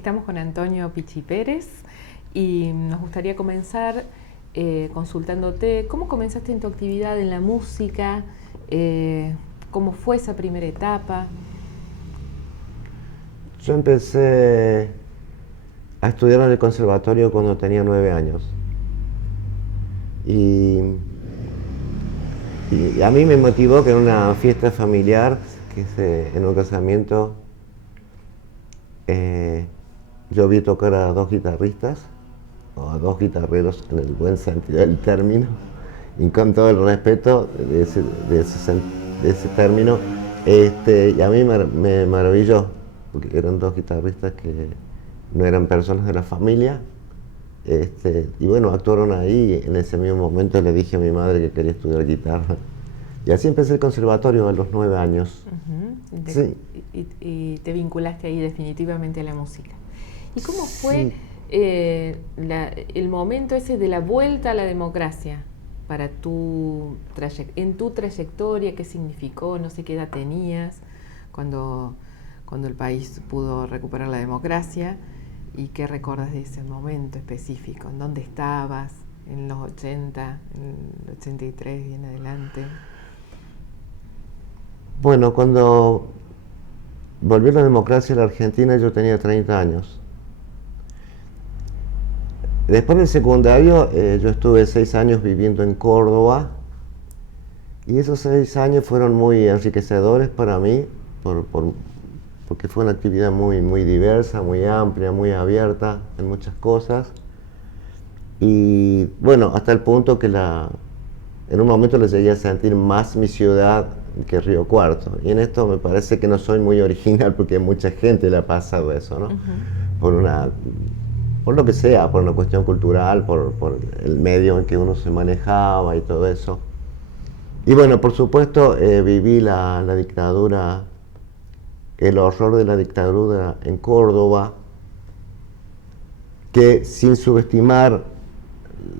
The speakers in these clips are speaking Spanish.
Estamos con Antonio Pichi Pérez y nos gustaría comenzar consultándote cómo comenzaste en tu actividad en la música, cómo fue esa primera etapa. Yo empecé a estudiar en el conservatorio cuando tenía 9 años. Y a mí me motivó que en una fiesta familiar, en un casamiento, yo vi tocar a dos guitarristas, o a dos guitarreros en el buen sentido del término, y con todo el respeto de ese término, y a mí me maravilló, porque eran dos guitarristas que no eran personas de la familia, y bueno, actuaron ahí. En ese mismo momento le dije a mi madre que quería estudiar guitarra. Y así empecé el conservatorio a los 9 años. Sí. Y te vinculaste ahí definitivamente a la música. ¿Y cómo fue el momento ese de la vuelta a la democracia para en tu trayectoria? ¿Qué significó? No sé qué edad tenías cuando el país pudo recuperar la democracia. ¿Y qué recuerdas de ese momento específico? ¿En dónde estabas? ¿En los 80? ¿En el 83 y en adelante? Bueno, cuando volvió la democracia a la Argentina yo tenía 30 años. Después del secundario yo estuve 6 años viviendo en Córdoba y esos 6 años fueron muy enriquecedores para mí porque fue una actividad muy diversa, muy amplia, muy abierta en muchas cosas. Y bueno, hasta el punto que en un momento le llegué a sentir más mi ciudad que Río Cuarto. Y en esto me parece que no soy muy original porque a mucha gente le ha pasado eso, ¿no? Uh-huh. Por lo que sea, por una cuestión cultural, por el medio en que uno se manejaba y todo eso. Y bueno, por supuesto, viví la dictadura, el horror de la dictadura en Córdoba, que sin subestimar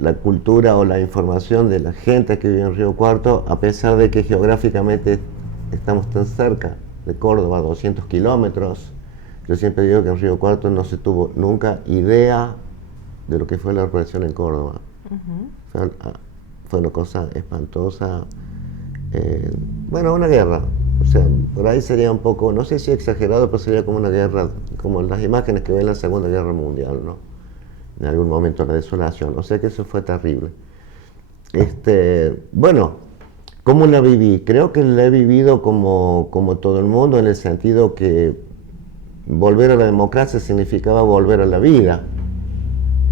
la cultura o la información de la gente que vive en Río Cuarto, a pesar de que geográficamente estamos tan cerca de Córdoba, 200 kilómetros, yo siempre digo que en Río Cuarto no se tuvo nunca idea de lo que fue la represión en Córdoba. Uh-huh. Fue una cosa espantosa. Bueno, una guerra. O sea, por ahí sería un poco, no sé si exagerado, pero sería como una guerra, como las imágenes que ven en la Segunda Guerra Mundial, ¿no? En algún momento la desolación. O sea que eso fue terrible. Bueno, ¿cómo la viví? Creo que la he vivido como todo el mundo, en el sentido que volver a la democracia significaba volver a la vida.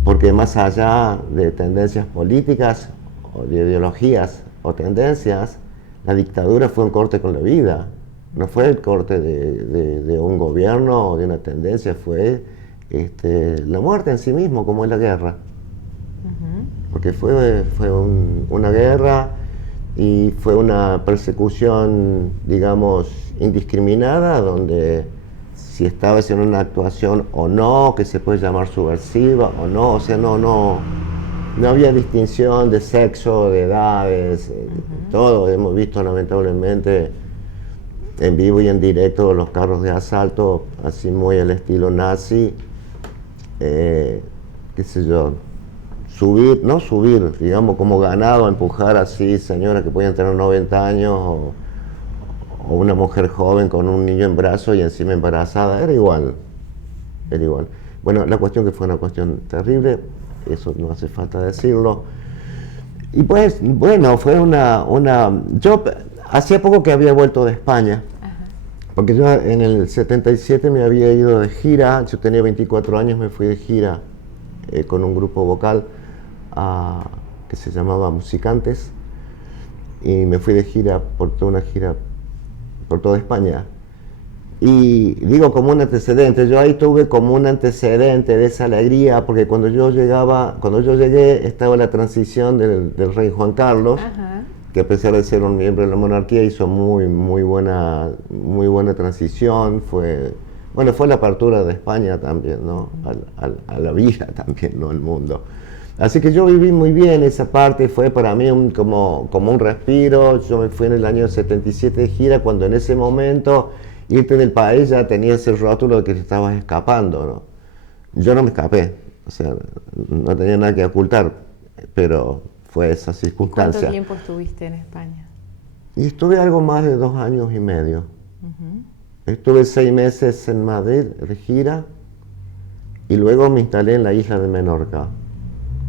Porque más allá de tendencias políticas, o de ideologías o tendencias, la dictadura fue un corte con la vida, no fue el corte de un gobierno o de una tendencia, fue la muerte en sí mismo, como es la guerra. Uh-huh. Porque fue una guerra y fue una persecución, digamos, indiscriminada, donde si estabas en una actuación o no, que se puede llamar subversiva o no, o sea, no había distinción de sexo, de edades, uh-huh. Todo. Hemos visto lamentablemente en vivo y en directo los carros de asalto, así muy al estilo nazi, qué sé yo, no subir, digamos, como ganado, empujar así señoras que podían tener 90 años o una mujer joven con un niño en brazos y encima embarazada, era igual. Bueno, la cuestión que fue una cuestión terrible, eso no hace falta decirlo. Y pues, bueno, fue yo hacía poco que había vuelto de España, uh-huh. Porque yo en el 77 me había ido de gira, yo tenía 24 años, me fui de gira con un grupo vocal que se llamaba Musicantes, y me fui de gira por toda España. Y digo como un antecedente, yo ahí tuve como un antecedente de esa alegría, porque cuando yo llegué estaba la transición del rey Juan Carlos, uh-huh. Que a pesar de ser un miembro de la monarquía hizo muy buena transición, fue la apertura de España también, ¿no? A la vida también, ¿no? Al mundo. Así que yo viví muy bien esa parte, fue para mí como un respiro. Yo me fui en el año 77 de gira, cuando en ese momento irte del país ya tenía ese rótulo de que te estabas escapando, ¿no? Yo no me escapé, o sea, no tenía nada que ocultar, pero fue esa circunstancia. ¿Cuánto tiempo estuviste en España? Y estuve algo más de 2 años y medio. Estuve 6 meses en Madrid de gira y luego me instalé en la isla de Menorca,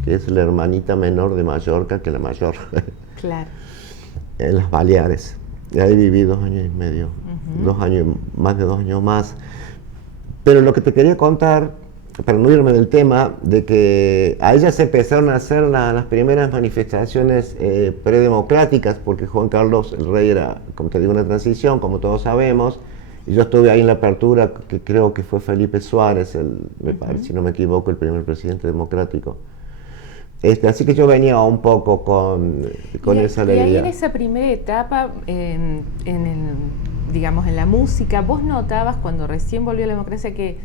que es la hermanita menor de Mallorca, que la mayor. Claro. En las Baleares. Y ahí viví 2 años y medio, 2 años, más de 2 años más. Pero lo que te quería contar, para no irme del tema, de que a ella se empezaron a hacer las primeras manifestaciones predemocráticas, porque Juan Carlos, el rey, era, como te digo, una transición, como todos sabemos, y yo estuve ahí en la apertura, que creo que fue Felipe Suárez, me parece, si no me equivoco, el primer presidente democrático. Así que yo venía un poco con esa alegría. Y ahí en esa primera etapa, digamos, en la música, ¿vos notabas cuando recién volvió la democracia que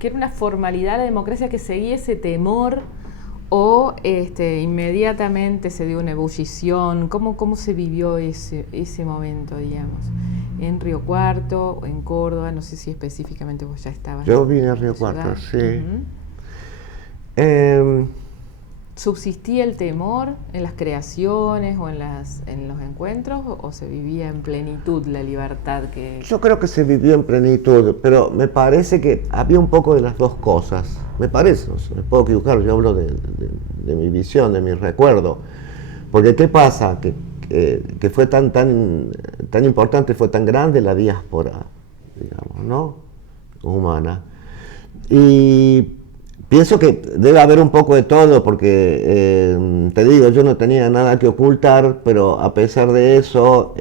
era una formalidad la democracia, que seguía ese temor, o inmediatamente se dio una ebullición? ¿Cómo se vivió ese momento, digamos? ¿En Río Cuarto o en Córdoba? No sé si específicamente vos ya estabas. Yo vine a Río Cuarto, sí. ¿Subsistía el temor en las creaciones o en los encuentros, o se vivía en plenitud la libertad que...? Yo creo que se vivió en plenitud, pero me parece que había un poco de las dos cosas. Me parece, me puedo equivocar, yo hablo de mi visión, de mi recuerdo. Porque ¿qué pasa? Que fue tan importante, fue tan grande la diáspora, digamos, ¿no? Humana. Y pienso que debe haber un poco de todo, porque, te digo, yo no tenía nada que ocultar, pero a pesar de eso,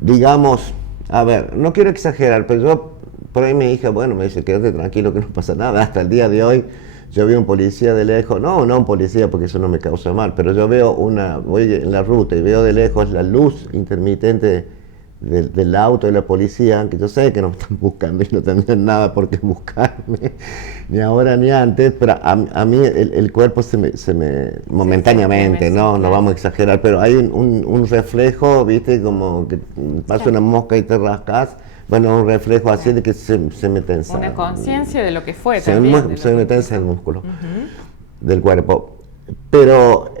digamos, a ver, no quiero exagerar, pero yo, por ahí mi hija, bueno, me dice, quédate tranquilo que no pasa nada. Hasta el día de hoy, yo veo un policía de lejos, no un policía porque eso no me causa mal, pero yo veo voy en la ruta y veo de lejos la luz intermitente del auto de la policía, que yo sé que no me están buscando y no tendrían nada por qué buscarme, ni ahora ni antes, pero a mí el cuerpo se me momentáneamente, no vamos a exagerar, pero hay un reflejo, viste, como que pasa una mosca y te rascas, bueno, un reflejo así de que se me tensa. Una conciencia de lo que fue se también. Se me tensa el músculo del cuerpo. Pero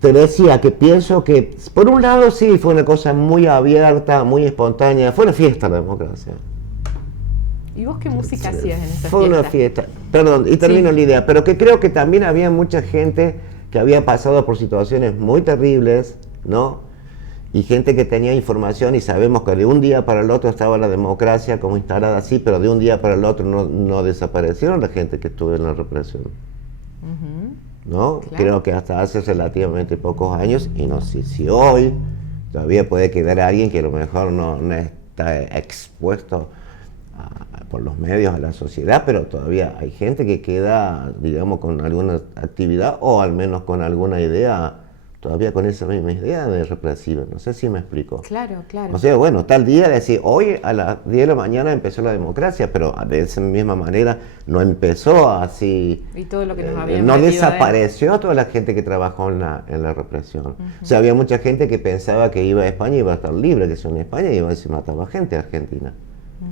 te decía que pienso que, por un lado, sí, fue una cosa muy abierta, muy espontánea, fue una fiesta la democracia. ¿Y vos qué música hacías en esa fiesta? Fue una fiesta, perdón, y termino la idea, pero que creo que también había mucha gente que había pasado por situaciones muy terribles, ¿no? Y gente que tenía información, y sabemos que de un día para el otro estaba la democracia como instalada así, pero de un día para el otro no desaparecieron la gente que estuvo en la represión. ¿No? Claro. Creo que hasta hace relativamente pocos años, y no sé si hoy todavía puede quedar alguien que a lo mejor no está expuesto por los medios a la sociedad, pero todavía hay gente que queda, digamos, con alguna actividad o al menos con alguna idea, todavía con esa misma idea de represiva. No sé si me explico. Claro, claro. O sea, bueno, tal día decir, hoy a las 10 de la mañana empezó la democracia, pero de esa misma manera no empezó así. Y todo lo que nos habían no desapareció toda la gente que trabajó en la represión. O sea, había mucha gente que pensaba que iba a España y iba a estar libre, que son en España y iba a decir, mataba gente a Argentina.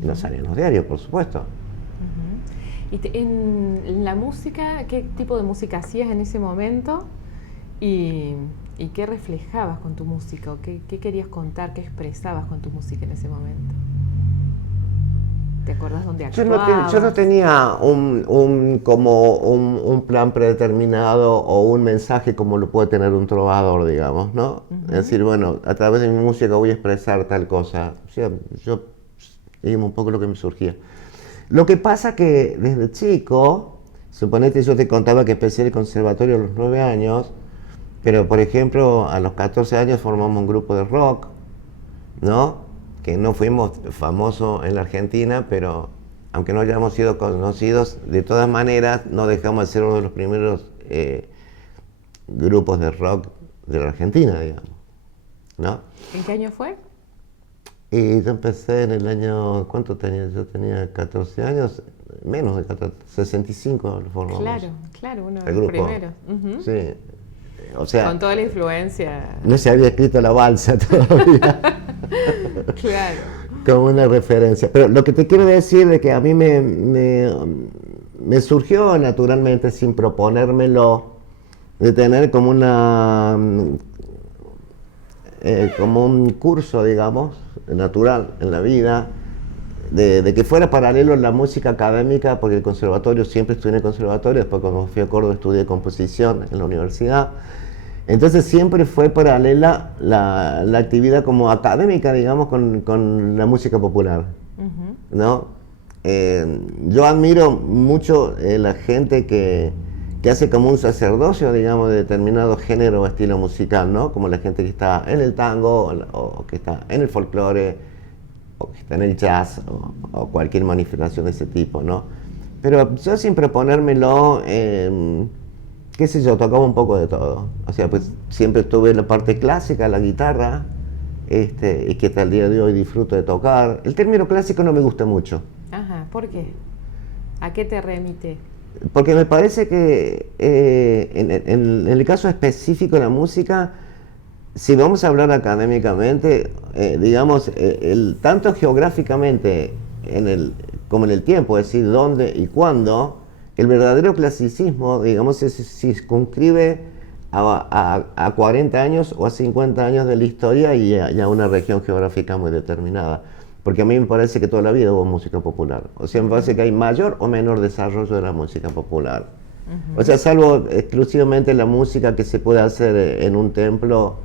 Y no salían los diarios, por supuesto. ¿Y en la música, qué tipo de música hacías en ese momento? ¿Y qué reflejabas con tu música? ¿O qué querías contar? ¿Qué expresabas con tu música en ese momento? ¿Te acuerdas dónde actuabas? Yo no tenía un plan predeterminado o un mensaje como lo puede tener un trovador, digamos, ¿no? Es decir, bueno, a través de mi música voy a expresar tal cosa. O sea, yo digamos un poco lo que me surgía. Lo que pasa que desde chico, suponete, yo te contaba que empecé el conservatorio a los 9 años, pero por ejemplo a los 14 años formamos un grupo de rock, ¿no? Que no fuimos famosos en la Argentina, pero aunque no hayamos sido conocidos, de todas maneras no dejamos de ser uno de los primeros grupos de rock de la Argentina, digamos, ¿no? ¿En qué año fue? Y yo empecé en el año, ¿cuánto tenía? Yo tenía 14 años, menos de 14, 65 lo formamos. Claro, uno de los primeros. Sí, o sea... Con toda la influencia. No se había escrito la balsa todavía. Claro. como una referencia. Pero lo que te quiero decir es que a mí me surgió naturalmente, sin proponérmelo, de tener como como un curso, digamos, natural en la vida, de que fuera paralelo la música académica, porque el conservatorio, siempre estudié en el conservatorio, después cuando fui a Córdoba estudié composición en la universidad. Entonces siempre fue paralela la actividad como académica, digamos, con la música popular, ¿no? Yo admiro mucho la gente que hace como un sacerdocio, digamos, de determinado género o estilo musical, ¿no? Como la gente que está en el tango, o que está en el folclore, o que está en el jazz, o cualquier manifestación de ese tipo, ¿no? Pero yo, sin proponérmelo, qué sé yo, tocaba un poco de todo. O sea, pues siempre tuve la parte clásica, la guitarra, y que hasta el día de hoy disfruto de tocar. El término clásico no me gusta mucho. Ajá, ¿por qué? ¿A qué te remite? Porque me parece que en el caso específico de la música, si vamos a hablar académicamente, digamos, tanto geográficamente como en el tiempo, es decir, dónde y cuándo, el verdadero clasicismo, digamos, se circunscribe a 40 años o a 50 años de la historia y a una región geográfica muy determinada. Porque a mí me parece que toda la vida hubo música popular. O sea, me parece que hay mayor o menor desarrollo de la música popular. O sea, salvo exclusivamente la música que se puede hacer en un templo,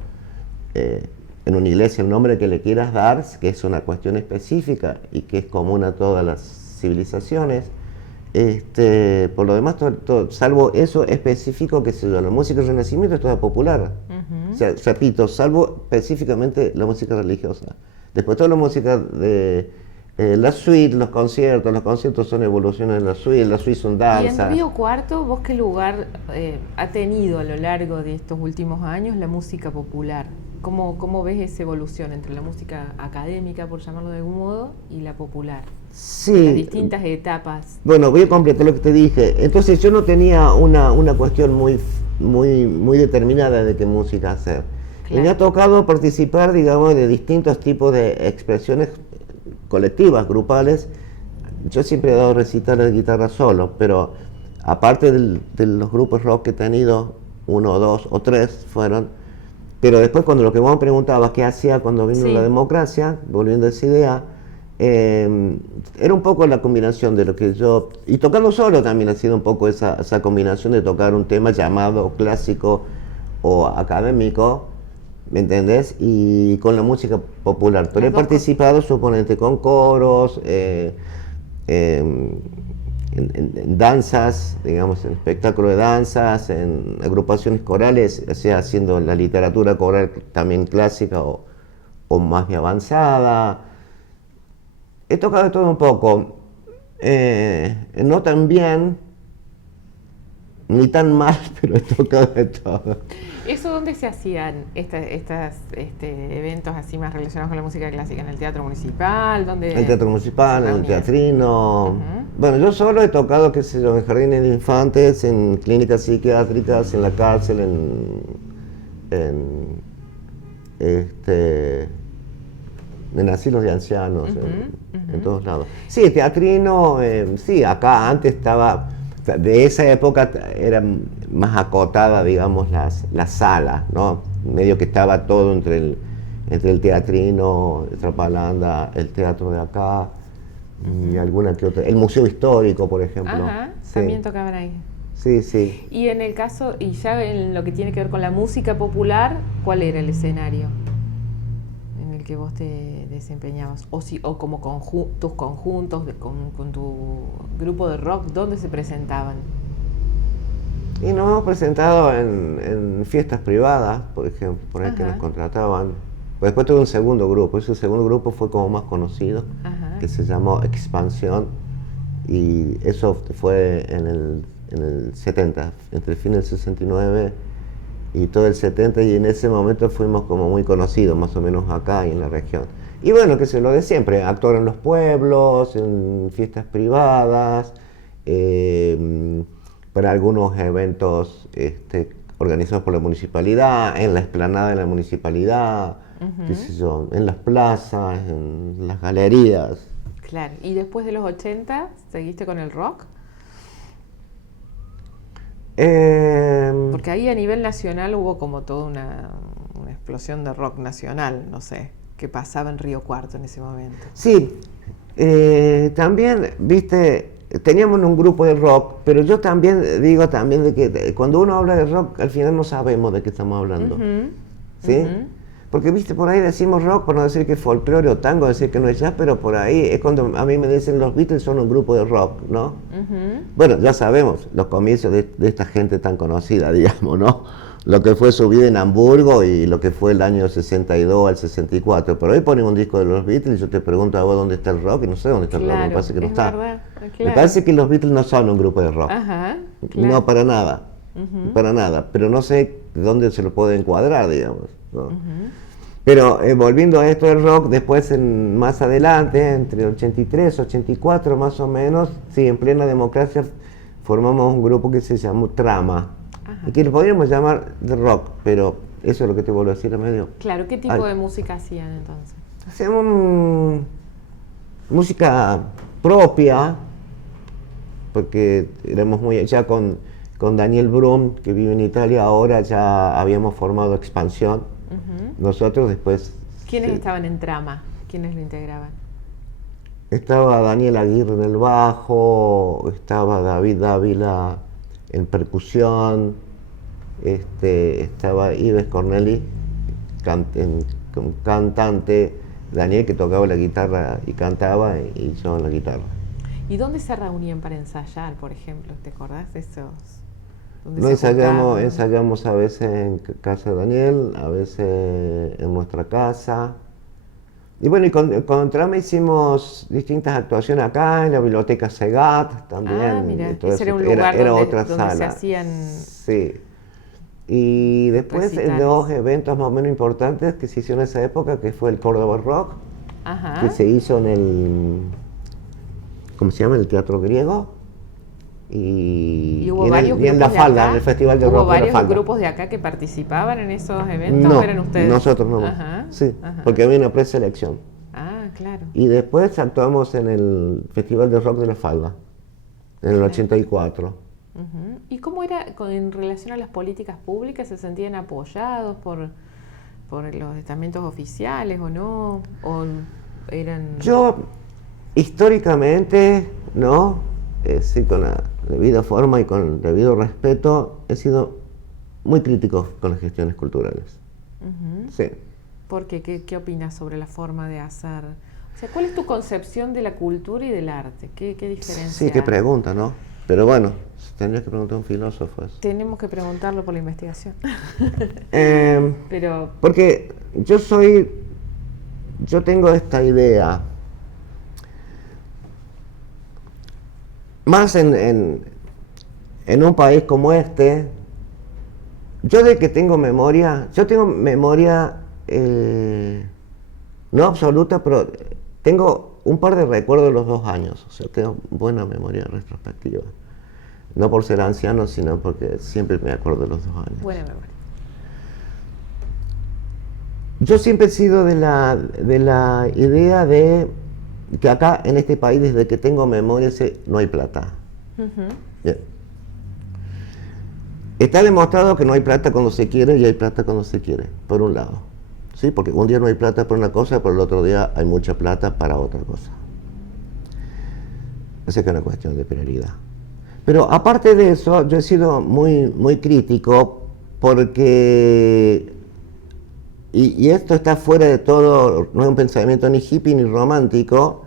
en una iglesia, el nombre que le quieras dar, que es una cuestión específica y que es común a todas las civilizaciones. Por lo demás, salvo eso específico, que se llama la música del Renacimiento, es toda popular. O sea, repito, salvo específicamente la música religiosa. Después toda la música de la suite, los conciertos son evoluciones de la suite son danzas. Y en Río Cuarto, ¿vos qué lugar ha tenido a lo largo de estos últimos años la música popular? ¿Cómo ves esa evolución entre la música académica, por llamarlo de algún modo, y la popular? Sí. Las distintas etapas. Bueno, voy a completar lo que te dije. Entonces yo no tenía una cuestión muy determinada de qué música hacer. Claro. Y me ha tocado participar, digamos, de distintos tipos de expresiones colectivas, grupales. Yo siempre he dado recitales de guitarra solo, pero aparte de los grupos rock que he tenido, 1, 2 o 3 fueron. Pero después, cuando lo que vos me preguntabas qué hacía cuando vino la democracia, volviendo a esa idea, era un poco la combinación de lo que yo... Y tocando solo también ha sido un poco esa combinación de tocar un tema llamado clásico o académico, ¿me entendés? Y con la música popular. Pero he participado, suponete, con coros, en danzas, digamos, en espectáculos de danzas, en agrupaciones corales, o sea, haciendo la literatura coral también clásica o más bien avanzada. He tocado de todo un poco, no tan bien, ni tan mal, pero he tocado de todo. ¿Eso dónde se hacían estos eventos así más relacionados con la música clásica? ¿En el Teatro Municipal? ¿Dónde? En el Teatro Municipal, en el Teatrino. Bueno, yo solo he tocado, qué sé yo, en jardines de infantes, en clínicas psiquiátricas, en la cárcel, en asilos de ancianos, en todos lados. Sí, teatrino, sí, acá antes estaba, de esa época era más acotada, digamos, las salas, ¿no? Medio que estaba todo entre el teatrino, el Trapalanda, el teatro de acá, y alguna que otra, el Museo Histórico, por ejemplo. Ajá, también tocaban ahí. Sí, sí. Y en el caso, y ya en lo que tiene que ver con la música popular, ¿cuál era el escenario en el que vos te desempeñabas? O como tus conjuntos, con tu grupo de rock, ¿dónde se presentaban? Y nos hemos presentado en fiestas privadas, por ejemplo, por ahí que nos contrataban. Pues después tuve un segundo grupo, ese segundo grupo fue como más conocido, que se llamó Expansión, y eso fue en el 70, entre el fin del 69 y todo el 70, y en ese momento fuimos como muy conocidos, más o menos acá y en la región. Y bueno, que se lo de siempre, actuar en los pueblos, en fiestas privadas, para algunos eventos organizados por la municipalidad, en la explanada de la municipalidad, qué sé yo, en las plazas, en las galerías. Claro, y después de los 80, ¿seguiste con el rock? Porque ahí a nivel nacional hubo como toda una explosión de rock nacional, no sé, que pasaba en Río Cuarto en ese momento. Sí, también, viste, teníamos un grupo de rock, pero yo también digo también de que cuando uno habla de rock, al final no sabemos de qué estamos hablando, ¿sí? Porque, viste, por ahí decimos rock, por no decir que es folclore o tango, decir que no es jazz, pero por ahí es cuando a mí me dicen los Beatles son un grupo de rock, ¿no? Bueno, ya sabemos los comienzos de esta gente tan conocida, digamos, ¿no? Lo que fue su vida en Hamburgo y lo que fue el año 62 al 64. Pero hoy ponen un disco de los Beatles y yo te pregunto a vos dónde está el rock y no sé dónde está el rock, me parece que no está. Verdad, Me parece que los Beatles no son un grupo de rock. Ajá, No, para nada, para nada. Pero no sé dónde se lo puede encuadrar, digamos, ¿no? Pero volviendo a esto del rock, después más adelante, entre 83, 84 más o menos, sí, en plena democracia formamos un grupo que se llamó Trama. Y que lo podríamos llamar de rock, pero eso es lo que te vuelvo a decir a medio. Claro, ¿qué tipo de música hacían entonces? Hacemos música propia, porque éramos muy ya con Daniel Brum, que vive en Italia, ahora ya habíamos formado Expansión. Nosotros después... ¿Quiénes estaban en Trama? ¿Quiénes lo integraban? Estaba Daniel Aguirre en el bajo, estaba David Dávila en percusión, estaba Ives Corneli, cantante, Daniel que tocaba la guitarra y cantaba, y yo en la guitarra. ¿Y dónde se reunían para ensayar, por ejemplo? ¿Te acordás de esos? No ensayamos a veces en casa de Daniel, a veces en nuestra casa. Y bueno, y con Trama hicimos distintas actuaciones acá, en la biblioteca Segat también. Ah, mira, ese era un lugar era donde, otra sala. se hacían... Sí. Y después dos eventos más o menos importantes que se hicieron en esa época, que fue el Córdoba Rock, que se hizo en el... ¿Cómo se llama? El Teatro Griego. Y en La Falda, en el Festival de Rock de La Falda. ¿Hubo varios grupos de acá que participaban en esos eventos o eran ustedes? Nosotros no. Sí, porque había una preselección. Ah, claro. Y después actuamos en el Festival de Rock de La Falda, en el 84. ¿Y cómo era en relación a las políticas públicas? ¿Se sentían apoyados por los estamentos oficiales o no? ¿O eran...? Yo, históricamente, ¿no? Sí, con la debida forma y con el debido respeto, he sido muy crítico con las gestiones culturales. Sí. ¿Por qué? ¿Qué opinas sobre la forma de hacer? O sea, ¿cuál es tu concepción de la cultura y del arte? ¿Qué diferencia? Sí, qué pregunta, ¿no? Pero bueno, tendrías que preguntar a un filósofo eso. Tenemos que preguntarlo por la investigación. Pero... Porque yo tengo esta idea, más en un país como este, yo tengo memoria no absoluta, pero tengo un par de recuerdos de los 2 años, o sea, tengo buena memoria retrospectiva. No por ser anciano, sino porque siempre me acuerdo de los 2 años. Buena memoria. Yo siempre he sido de la idea de que acá en este país, desde que tengo memoria, no hay plata. Bien. Está demostrado que no hay plata cuando se quiere y hay plata cuando se quiere, por un lado. ¿Sí? Porque un día no hay plata para una cosa y por el otro día hay mucha plata para otra cosa. Esa es una cuestión de prioridad. Pero aparte de eso, yo he sido muy, muy crítico porque... Y esto está fuera de todo, no es un pensamiento ni hippie ni romántico,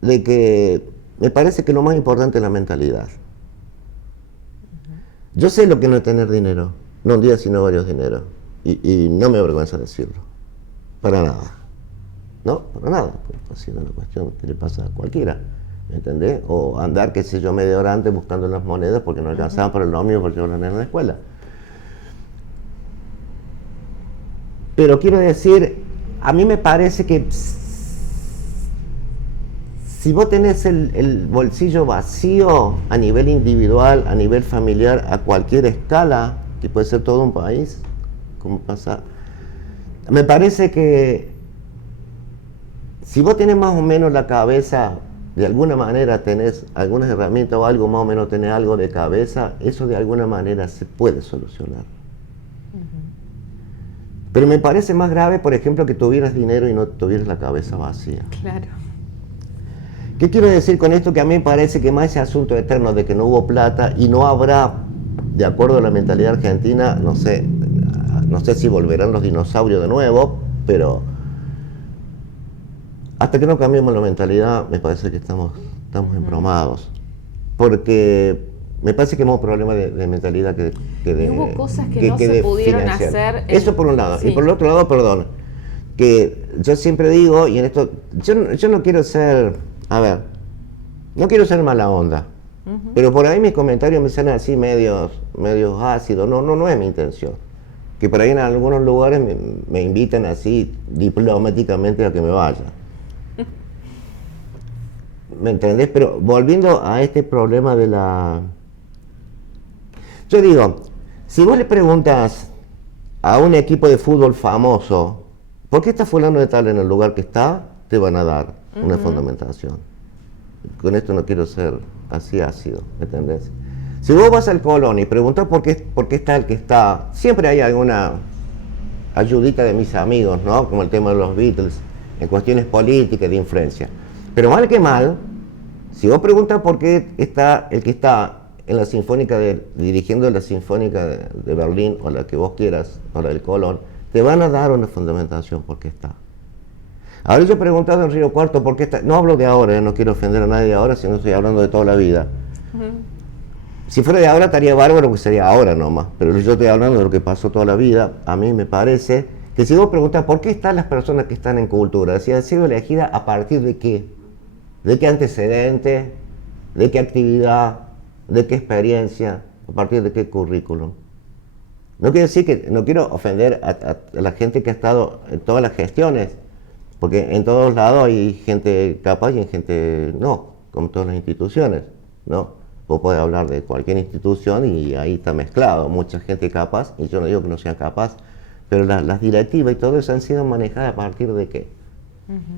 de que me parece que lo más importante es la mentalidad. Yo sé lo que no es tener dinero, no un día sino varios dineros, y no me avergüenza decirlo, para nada. No, para nada, pues ha sido una cuestión que le pasa a cualquiera, ¿me entendés? O andar, qué sé yo, media hora antes buscando las monedas porque no alcanzaban para el ómnibus porque iban en la escuela. Pero quiero decir, a mí me parece que si vos tenés el bolsillo vacío a nivel individual, a nivel familiar, a cualquier escala, que puede ser todo un país, como pasa, Me parece que si vos tenés más o menos la cabeza, de alguna manera tenés algunas herramientas o algo más o menos tenés algo de cabeza, eso de alguna manera se puede solucionar. Pero me parece más grave, por ejemplo, que tuvieras dinero y no tuvieras la cabeza vacía. Claro. ¿Qué quiero decir con esto? Que a mí me parece que más ese asunto eterno de que no hubo plata y no habrá, de acuerdo a la mentalidad argentina, no sé si volverán los dinosaurios de nuevo, pero hasta que no cambiemos la mentalidad, me parece que estamos embromados. Porque me parece que hemos un problema de mentalidad y hubo cosas que no se pudieron hacer. Eso por un lado. Sí. Y por el otro lado, perdón, que yo siempre digo, y en esto, yo no quiero ser, no quiero ser mala onda, pero por ahí mis comentarios me salen así medios ácidos, no es mi intención. Que por ahí en algunos lugares me invitan así diplomáticamente a que me vaya. ¿Me entendés? Pero volviendo a este problema de la... Yo digo, si vos le preguntas a un equipo de fútbol famoso, ¿por qué está fulano de tal en el lugar que está? Te van a dar una fundamentación. Con esto no quiero ser así ácido, ¿me entendés? Si vos vas al Colón y preguntás por qué está el que está, siempre hay alguna ayudita de mis amigos, ¿no? Como el tema de los Beatles, en cuestiones políticas, de influencia. Pero mal que mal, si vos preguntas por qué está el que está en la Sinfónica dirigiendo la Sinfónica de Berlín, o la que vos quieras, o la del Colón, te van a dar una fundamentación por qué está. Ahora yo he preguntado en Río Cuarto por qué está, no hablo de ahora, no quiero ofender a nadie de ahora, sino estoy hablando de toda la vida. Si fuera de ahora estaría bárbaro, que sería ahora nomás, pero yo estoy hablando de lo que pasó toda la vida. A mí me parece que si vos preguntás por qué están las personas que están en cultura, si han sido elegidas a partir de qué antecedente, de qué actividad, de qué experiencia, a partir de qué currículum. No quiero decir que, no quiero ofender a la gente que ha estado en todas las gestiones, porque en todos lados hay gente capaz y hay gente no, como todas las instituciones, ¿no? Vos podés hablar de cualquier institución y ahí está mezclado, mucha gente capaz, y yo no digo que no sean capaz, pero las directivas y todo eso han sido manejadas a partir de qué.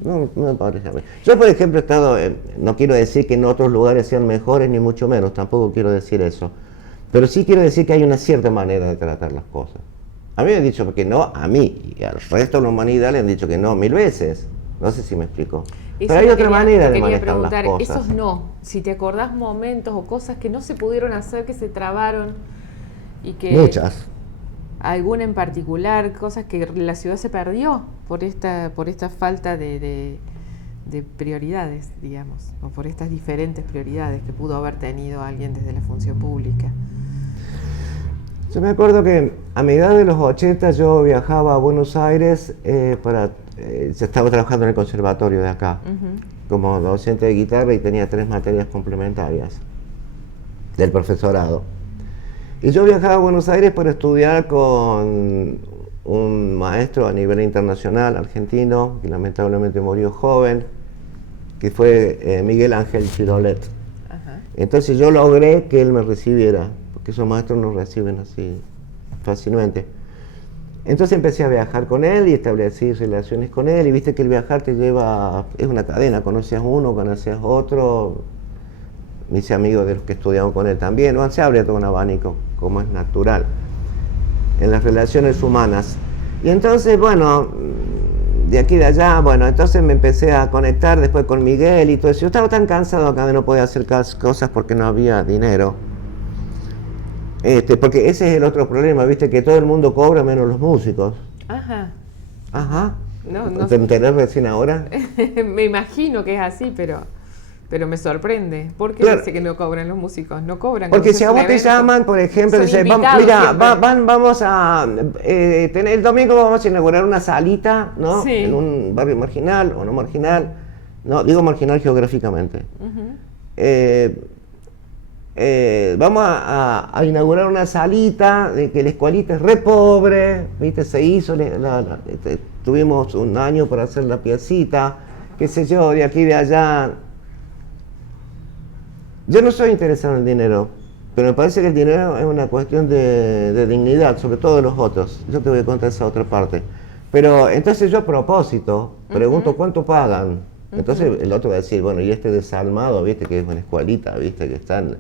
No me parece a mí. Yo, por ejemplo, he estado, no quiero decir que en otros lugares sean mejores, ni mucho menos, tampoco quiero decir eso, pero sí quiero decir que hay una cierta manera de tratar las cosas. A mí me han dicho que no, a mí, y al resto de la humanidad le han dicho que no 1000 veces. No sé si me explico. Pero hay otra manera de manejar las cosas. Esos no, si te acordás momentos o cosas que no se pudieron hacer, que se trabaron y que... Muchas. Alguna en particular, cosas que la ciudad se perdió por esta falta de prioridades, digamos, o por estas diferentes prioridades que pudo haber tenido alguien desde la función pública. Yo me acuerdo que a mediados de los 80 yo viajaba a Buenos Aires yo estaba trabajando en el conservatorio de acá, como docente de guitarra, y tenía 3 materias complementarias del profesorado. Y yo viajaba a Buenos Aires para estudiar con un maestro a nivel internacional, argentino, que lamentablemente murió joven, que fue Miguel Ángel Girolet. Entonces yo logré que él me recibiera, porque esos maestros nos reciben así fácilmente. Entonces empecé a viajar con él y establecí relaciones con él, y viste que el viajar te lleva, es una cadena, conoces a uno, conoces a otro, me hice amigo de los que estudiaban con él también, no se abre todo un abanico, como es natural, en las relaciones humanas. Y entonces, bueno, de aquí de allá, bueno, entonces me empecé a conectar después con Miguel y todo eso. Yo estaba tan cansado acá de no poder hacer cosas porque no había dinero. Porque ese es el otro problema, viste, que todo el mundo cobra menos los músicos. Ajá. No ¿Te enteré recién ahora? Me imagino que es así, pero me sorprende. ¿Por qué dice que no cobran los músicos? No cobran. Porque si a vos te llaman, por ejemplo, dicen, mira, vamos a el domingo vamos a inaugurar una salita, ¿no? Sí. En un barrio marginal o no marginal, no, digo marginal geográficamente. Vamos a inaugurar una salita de que la escuelita es re pobre, ¿viste? Se hizo, tuvimos un año para hacer la piecita, qué sé yo, de aquí de allá. Yo no soy interesado en el dinero, pero me parece que el dinero es una cuestión de dignidad, sobre todo de los otros. Yo te voy a contar esa otra parte. Pero entonces yo a propósito pregunto cuánto pagan. Entonces el otro va a decir, bueno, y este desalmado, viste, que es una escuelita, viste, que está en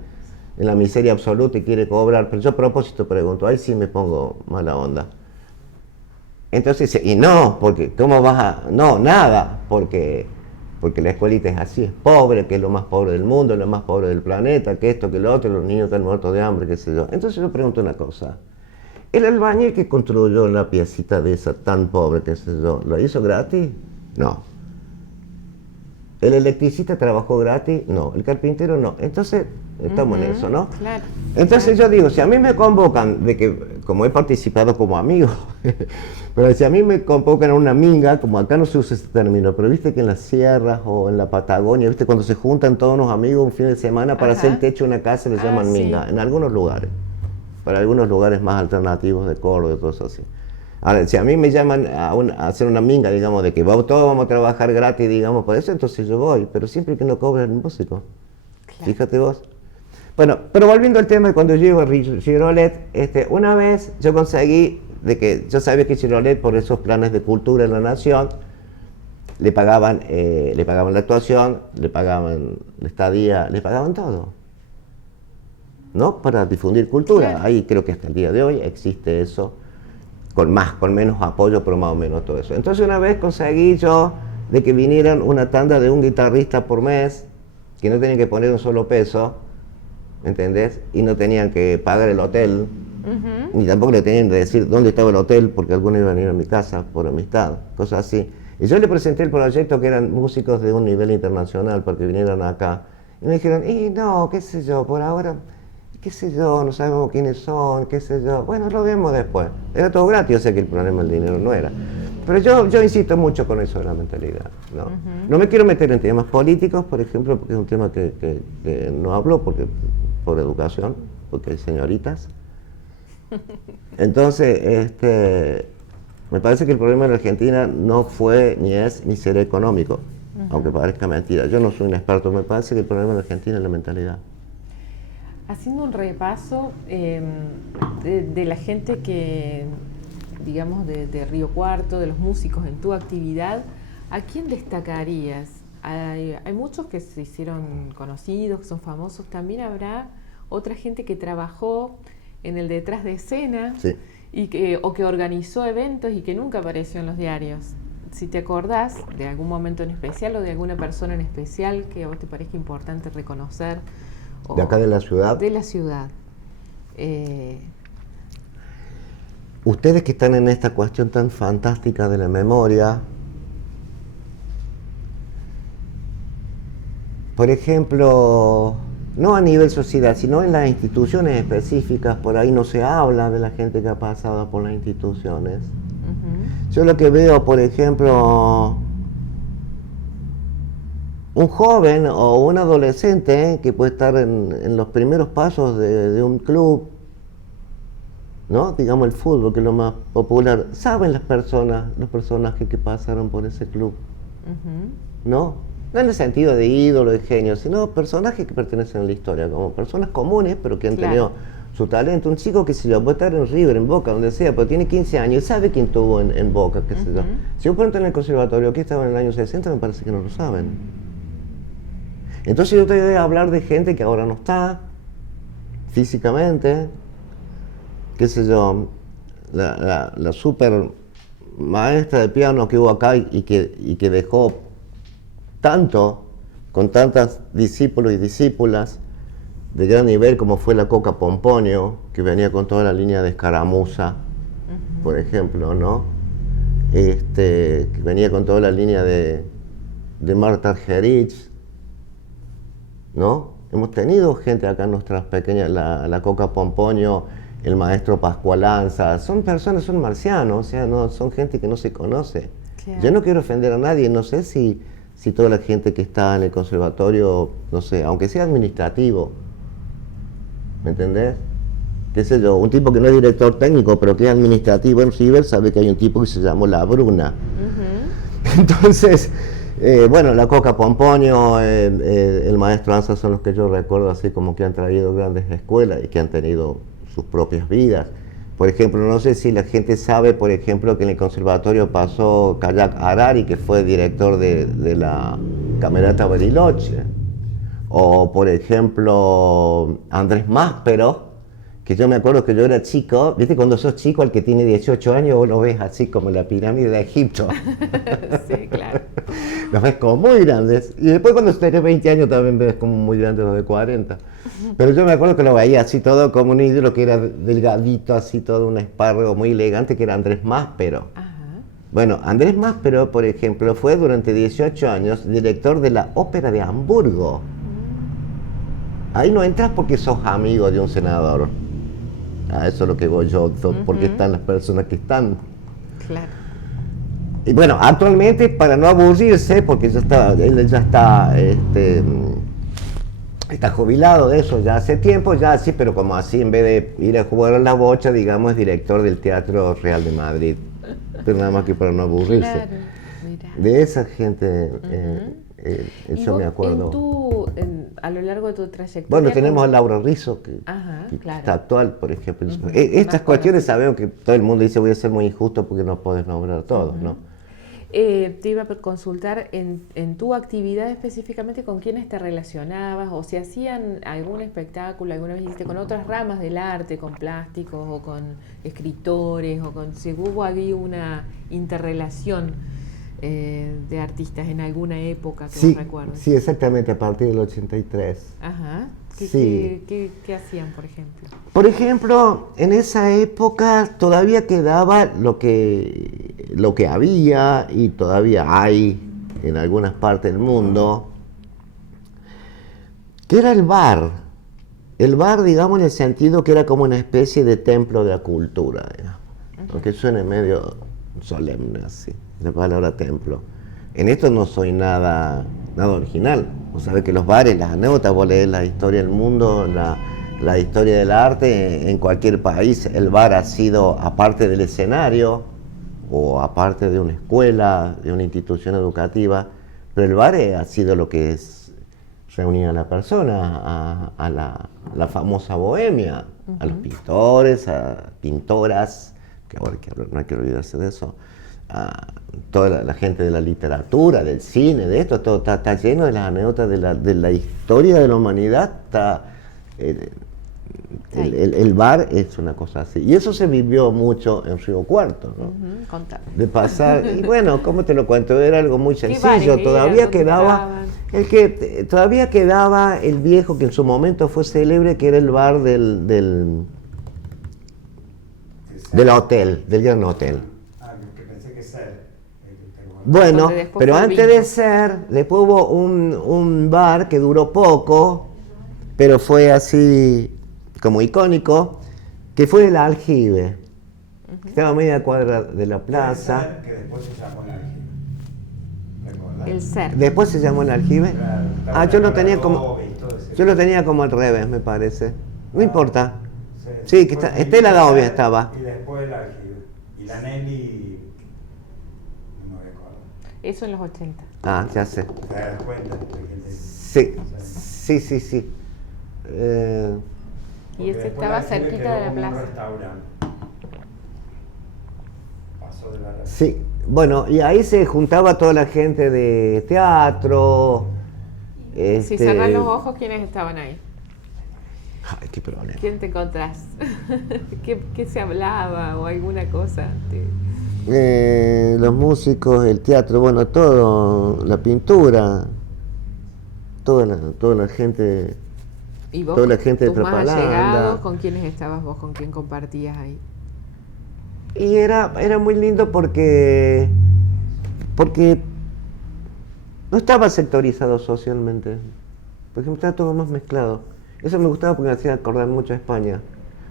la miseria absoluta y quiere cobrar. Pero yo a propósito pregunto, ahí sí me pongo mala onda. Entonces dice, y no, porque ¿cómo vas a...? No, nada, porque la escuelita es así, es pobre, que es lo más pobre del mundo, lo más pobre del planeta, que esto, que lo otro, los niños están muertos de hambre, qué sé yo. Entonces yo pregunto una cosa, ¿el albañil que construyó la piecita de esa tan pobre, qué sé yo, lo hizo gratis? No. ¿El electricista trabajó gratis? No. ¿El carpintero? No. Entonces, estamos en eso, ¿no? Claro. Entonces yo digo, si a mí me convocan, de que como he participado como amigo, pero si a mí me convocan a una minga, como acá no se usa ese término, pero viste que en las sierras o en la Patagonia, viste cuando se juntan todos los amigos un fin de semana para hacer el techo de una casa, le llaman minga, en algunos lugares, para algunos lugares más alternativos de Córdoba y todo eso así. Ahora, si a mí me llaman a hacer una minga, digamos, de que todos vamos a trabajar gratis, digamos, por eso, entonces yo voy, pero siempre que no cobre el músico. Claro. Fíjate vos. Bueno, pero volviendo al tema de cuando llego a Girolet, una vez yo conseguí, de que yo sabía que Girolet, por esos planes de cultura en la nación, le pagaban la actuación, le pagaban la estadía, le pagaban todo, ¿no? Para difundir cultura. Claro. Ahí creo que hasta el día de hoy existe eso. Con menos apoyo, pero más o menos todo eso. Entonces una vez conseguí yo de que vinieran una tanda de un guitarrista por mes, que no tenían que poner un solo peso, ¿entendés? Y no tenían que pagar el hotel, ni tampoco le tenían que decir dónde estaba el hotel, porque algunos iban a ir a mi casa por amistad, cosas así. Y yo le presenté el proyecto, que eran músicos de un nivel internacional, para que vinieran acá. Y me dijeron, y no, qué sé yo, por ahora... qué sé yo, no sabemos quiénes son, qué sé yo, bueno, lo vemos después. Era todo gratis, o sea que el problema del dinero no era. Pero yo insisto mucho con eso de la mentalidad, ¿no? No me quiero meter en temas políticos, por ejemplo, porque es un tema que no hablo por educación, porque hay señoritas. Entonces, me parece que el problema de la Argentina no fue, ni es, ni será económico, aunque parezca mentira. Yo no soy un experto, me parece que el problema de la Argentina es la mentalidad. Haciendo un repaso de la gente que, digamos, de Río Cuarto, de los músicos en tu actividad, ¿a quién destacarías? Hay muchos que se hicieron conocidos, que son famosos. También habrá otra gente que trabajó en el detrás de escena, sí, o que organizó eventos y que nunca apareció en los diarios. Si te acordás de algún momento en especial o de alguna persona en especial que a vos te parezca importante reconocer. ¿De acá de la ciudad? De la ciudad. Ustedes que están en esta cuestión tan fantástica de la memoria, por ejemplo, no a nivel sociedad, sino en las instituciones específicas, por ahí no se habla de la gente que ha pasado por las instituciones. Yo lo que veo, por ejemplo, un joven o un adolescente que puede estar en los primeros pasos de un club, ¿no? Digamos el fútbol, que es lo más popular, saben los personajes que pasaron por ese club, ¿no? No en el sentido de ídolo, de genio, sino personajes que pertenecen a la historia, como personas comunes, pero que han tenido su talento. Un chico que se yo, puede estar en River, en Boca, donde sea, pero tiene 15 años y sabe quién tuvo en Boca, qué sé yo. Si yo pregunto en el conservatorio que estaba en el año 60, me parece que no lo saben. Entonces yo te voy a hablar de gente que ahora no está físicamente, qué sé yo, la super maestra de piano que hubo acá y que dejó tanto, con tantas discípulos y discípulas de gran nivel, como fue la Coca Pomponio, que venía con toda la línea de Escaramuza, por ejemplo, ¿no? Que venía con toda la línea de Marta Argerich, ¿no? Hemos tenido gente acá en nuestras pequeñas, la Coca Pomponio, el maestro Pascualanza, son personas, son marcianos, o sea, no, son gente que no se conoce. Claro. Yo no quiero ofender a nadie, no sé si toda la gente que está en el conservatorio, no sé, aunque sea administrativo, ¿me entendés? Qué sé yo, un tipo que no es director técnico, pero que es administrativo en River, sabe que hay un tipo que se llamó La Bruna. Entonces, bueno, la Coca Pomponio, el maestro Anza son los que yo recuerdo así como que han traído grandes escuelas y que han tenido sus propias vidas. Por ejemplo, no sé si la gente sabe, por ejemplo, que en el conservatorio pasó Kayak Harari, que fue director de la Camerata Bariloche. O, por ejemplo, Andrés Máspero, que yo me acuerdo que yo era chico, ¿viste? Cuando sos chico, el que tiene 18 años, vos lo ves así como la pirámide de Egipto. Sí, claro. Los ves como muy grandes. Y después cuando tenés 20 años también ves como muy grandes los de 40. Pero yo me acuerdo que lo veía así todo como un ídolo que era delgadito, así todo un espárrago muy elegante, que era Andrés Máspero. Ajá. Bueno, Andrés Máspero, por ejemplo, fue durante 18 años director de la Ópera de Hamburgo. Ahí no entras porque sos amigo de un senador. Eso es lo que voy yo, porque están las personas que están. Claro. Y bueno, actualmente, para no aburrirse, porque él ya está jubilado de eso ya hace tiempo, ya así, pero como así, en vez de ir a jugar a la bocha, digamos, es director del Teatro Real de Madrid. Pero nada más que para no aburrirse. Claro, mira. De esa gente, yo vos, me acuerdo. A lo largo de tu trayectoria... Bueno, tenemos a Laura Rizzo, que claro. está actual, por ejemplo. Estas cuestiones sabemos que todo el mundo dice voy a ser muy injusto porque no podés nombrar todos, ¿no? Te iba a consultar en tu actividad específicamente con quiénes te relacionabas o si hacían algún espectáculo, alguna vez hiciste con otras ramas del arte, con plásticos o con escritores o con si hubo ahí una interrelación de artistas en alguna época que vos recuerdes. Sí, exactamente, a partir del 83. Ajá. Sí. ¿Qué hacían, por ejemplo? Por ejemplo, en esa época todavía quedaba lo que había y todavía hay en algunas partes del mundo, que era el bar. El bar, digamos, en el sentido que era como una especie de templo de la cultura, digamos. Aunque suene medio solemne así, la palabra templo. En esto no soy nada original. Vos sabés que los bares, las anécdotas, vos leés la historia del mundo, la historia del arte, en cualquier país el bar ha sido, aparte del escenario, o aparte de una escuela, de una institución educativa, pero el bar ha sido lo que es reunir a la persona, a la famosa bohemia, a los pintores, a pintoras, que ahora no hay que olvidarse de eso, a toda la gente de la literatura, del cine, de esto, todo está lleno de las anécdotas de la historia de la humanidad. El bar es una cosa así. Y eso se vivió mucho en Río Cuarto, ¿no? De pasar, y bueno, ¿cómo te lo cuento? Era algo muy sencillo. Todavía quedaba el viejo que en su momento fue célebre, que era el bar del hotel, del Gran Hotel. Bueno, pero antes de ser, después hubo un bar que duró poco, pero fue así como icónico, que fue el Aljibe. Estaba a media cuadra de la plaza. Que después se llamó el Aljibe. El ser. ¿Después se llamó el Aljibe? Claro, Yo lo tenía como al revés, me parece. No importa. Sí, que Estela Gaovia estaba. Y después el Aljibe. Y la Nelly... No me acuerdo. Eso en los 80. Ya sé. ¿Te das cuenta? Sí. Y ese estaba cerquita de la plaza. Un restaurante. Pasó de la... Sí, bueno, y ahí se juntaba toda la gente de teatro. Si cerrás los ojos, ¿quiénes estaban ahí? Ay, qué problema. ¿Quién te encontrás? ¿Qué se hablaba o alguna cosa? Los músicos, el teatro, bueno, todo, la pintura, toda la gente... ¿Y vos, toda la gente de tus más Trapalanda. allegados, con quiénes estabas vos? ¿Con quién compartías ahí? Y era muy lindo porque no estaba sectorizado socialmente. Por ejemplo, estaba todo más mezclado. Eso me gustaba porque me hacía acordar mucho a España.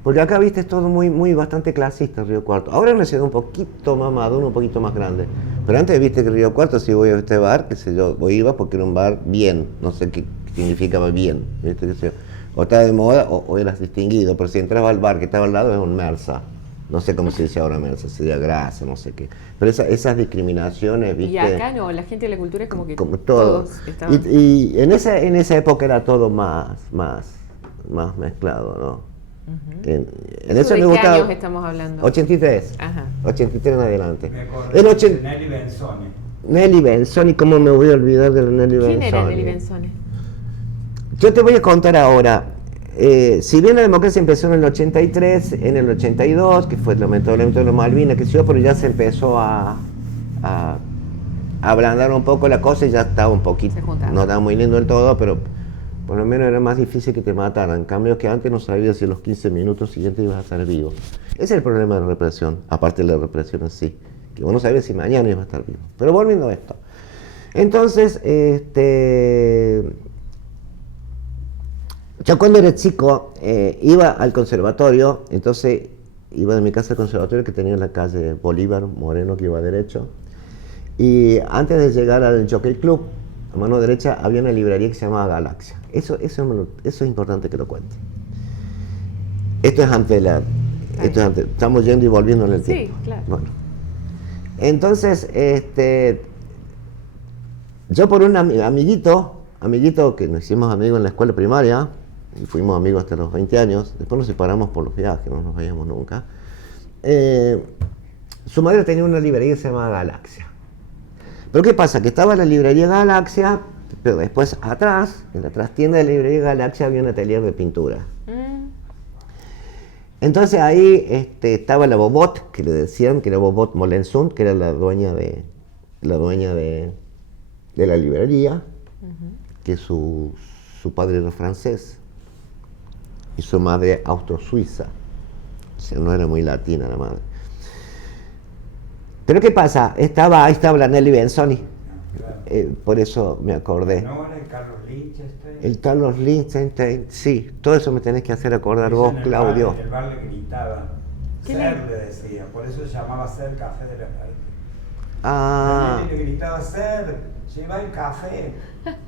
Porque acá, viste, es todo muy bastante clasista, Río Cuarto. Ahora es una ciudad un poquito más madura, un poquito más grande. Pero antes, viste, que Río Cuarto, si voy a este bar, qué sé yo, iba porque era un bar bien, no sé qué significaba bien, viste, qué sé yo. O estaba de moda o eras distinguido, pero si entraba al bar que estaba al lado es un Mersa. No sé cómo se dice ahora Mersa, sería grasa, no sé qué. Pero esas discriminaciones, viste. Y acá no, la gente de la cultura es como que como todos estaban... y en esa época era todo más mezclado, ¿no? En eso ¿De me qué gustaba. años estamos hablando? 83. Ajá. 83 en adelante. Me acordé El de 80 Nelly Benzoni. Nelly Benzoni, ¿cómo me voy a olvidar de la Nelly Benzoni? ¿Quién era Nelly Benzoni? Yo te voy a contar ahora. Si bien la democracia empezó en el 83, en el 82, que fue lamentablemente los Malvinas, que se dio, pero ya se empezó a ablandar un poco la cosa y ya estaba un poquito, no estaba muy lindo del todo, pero por lo menos era más difícil que te mataran. En cambio que antes no sabías si en los 15 minutos siguientes ibas a estar vivo. Ese es el problema de la represión, aparte de la represión en sí, que vos no sabías si mañana ibas a estar vivo. Pero volviendo a esto. Entonces, yo cuando era chico iba al conservatorio, entonces iba de mi casa al conservatorio que tenía en la calle Bolívar, Moreno, que iba derecho. Y antes de llegar al Jockey Club, a mano derecha había una librería que se llamaba Galaxia. Eso es importante que lo cuente. Esto es antes de la... estamos yendo y volviendo en el tiempo. Sí, claro. Bueno. Entonces, yo por un amiguito que nos hicimos amigos en la escuela primaria, y fuimos amigos hasta los 20 años, después nos separamos por los viajes, no nos veíamos nunca. Su madre tenía una librería que se llamaba Galaxia. Pero ¿qué pasa? Que estaba la librería Galaxia, pero después atrás, en la trastienda de la librería Galaxia, había un atelier de pintura. Entonces ahí estaba la Bobot, que le decían que era Bobot Molensun, que era la dueña de la librería, que su padre era francés y su madre austro-suiza. O sea, no era muy latina la madre. Pero ¿qué pasa? Ahí estaba la Nelly Benzoni. Por eso me acordé. ¿No era el Carlos Lichtenstein? El Carlos Lichtenstein, sí. Todo eso me tenés que hacer acordar vos, Claudio. En el bar le gritaban. Ser le decía. Por eso se llamaba Ser Café de la Gente. Ah. Nelly le gritaba Ser, lleva el café.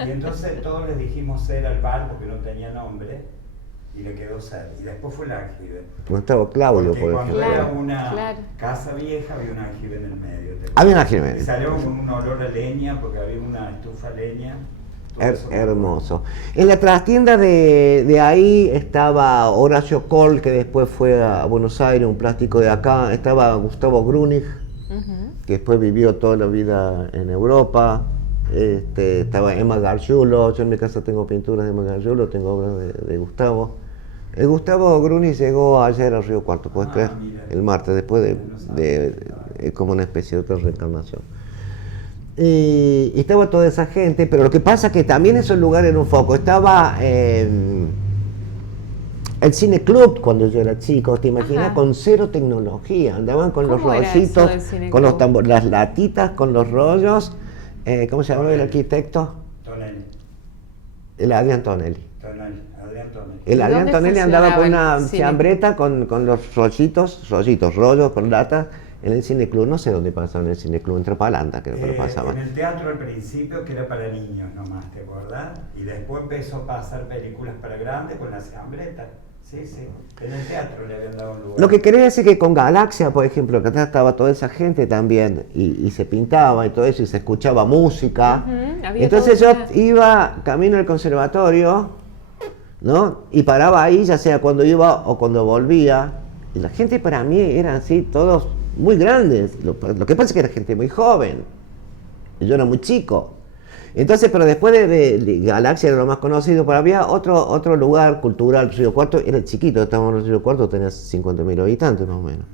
Y entonces todos le dijimos Ser al bar porque no tenía nombre. Y le quedó Ser. Y después fue el aljibe. No estaba Claudio, porque por cuando ejemplo. era una casa vieja había un aljibe en el medio. Había un aljibe. Y salió con un olor a leña porque había una estufa a leña. Hermoso. En la trastienda de ahí estaba Horacio Kohl, que después fue a Buenos Aires, un plástico de acá. Estaba Gustavo Grunig, que después vivió toda la vida en Europa. Estaba Emma Gargiulo. Yo en mi casa tengo pinturas de Emma Gargiulo, tengo obras de Gustavo. El Gustavo Grunig llegó ayer a Río Cuarto, ¿puedes creer? Mira. El martes, después de como una especie de otra reencarnación. Y estaba toda esa gente, pero lo que pasa es que también esos lugares eran un foco. Estaba el Cine Club cuando yo era chico, te imaginas, con cero tecnología. Andaban con los rollitos, con los las latitas, con los rollos. ¿Cómo se llama el arquitecto? Tonelli. El Adrián Tonelli. Adrián Tonelli. El Adrián Tonelli andaba con una chambreta con los rollos con latas. En el Cine Club, no sé dónde pasaba en el Cine Club, en Trapalanda creo que lo pasaban. En el teatro al principio, que era para niños nomás, ¿te acordás? Y después empezó a pasar películas para grandes con la chambreta. Sí, sí. En el teatro le habían dado un lugar. Lo que quería decir que con Galaxia, por ejemplo, que atrás estaba toda esa gente también, y se pintaba y todo eso, y se escuchaba música. Entonces yo iba camino al conservatorio, ¿no? Y paraba ahí, ya sea cuando iba o cuando volvía. Y la gente para mí eran así, todos muy grandes. Lo que pasa es que era gente muy joven. Y yo era muy chico. Entonces, pero después de Galaxia era lo más conocido, pero había otro lugar cultural, Río Cuarto, era chiquito, estábamos en Río Cuarto, tenía 50.000 habitantes más o menos.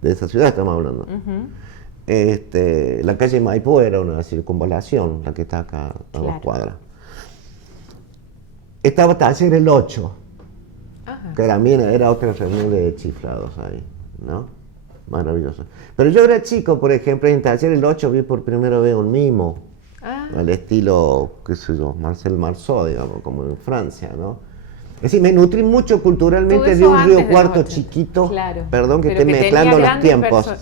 De esa ciudad estamos hablando. La calle Maipú era una circunvalación, la que está acá a 2 cuadras. Estaba Taller el 8, que también era otra reunión de chiflados ahí, ¿no? Maravilloso. Pero yo era chico, por ejemplo, en Taller el 8 vi por primera vez un mimo, al estilo, qué sé yo, Marcel Marceau, digamos, como en Francia, ¿no? Es decir, me nutrí mucho culturalmente de un Río Cuarto chiquito, perdón que esté mezclando los tiempos.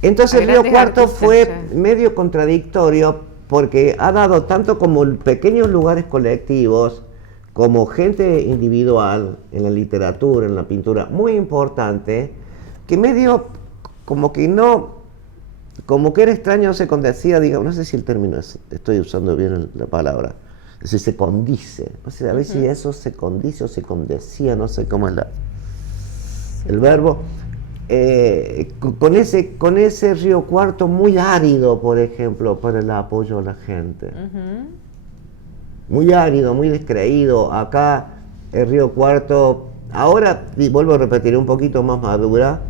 Entonces Río Cuarto fue medio contradictorio porque ha dado tanto como pequeños lugares colectivos, como gente individual en la literatura, en la pintura, muy importante, que medio como que no, como que era extraño, no sé, cuando decía, digamos, no sé si el término estoy usando bien la palabra, si se condice. O sea, a ver si eso se condice o se condecía, no sé cómo es el verbo. Con ese Río Cuarto muy árido, por ejemplo, para el apoyo a la gente. Muy árido, muy descreído. Acá el Río Cuarto, ahora, y vuelvo a repetir, un poquito más madura,